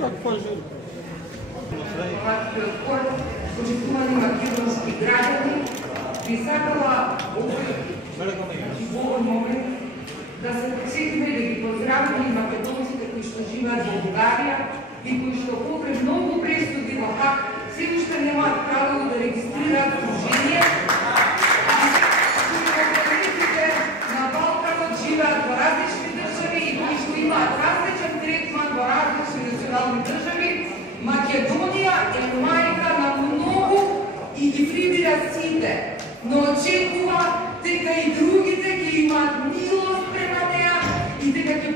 Каква журба. Почитувани македонски граѓани, би сакала во овој момент да се посетиме и да ги поздравиме и македонците кои што живеат во Бугарија и кои што покрај многу пресуди во ХАГ се уште немаат право да регистрираат дружение. На Балканот живеат во различни држави и кои што имаат различен третман во различни национални држави. Македонија е мајка на многу и ги прибира сите, но очекува дека и другите ќе имаат милост према неа и дека ќе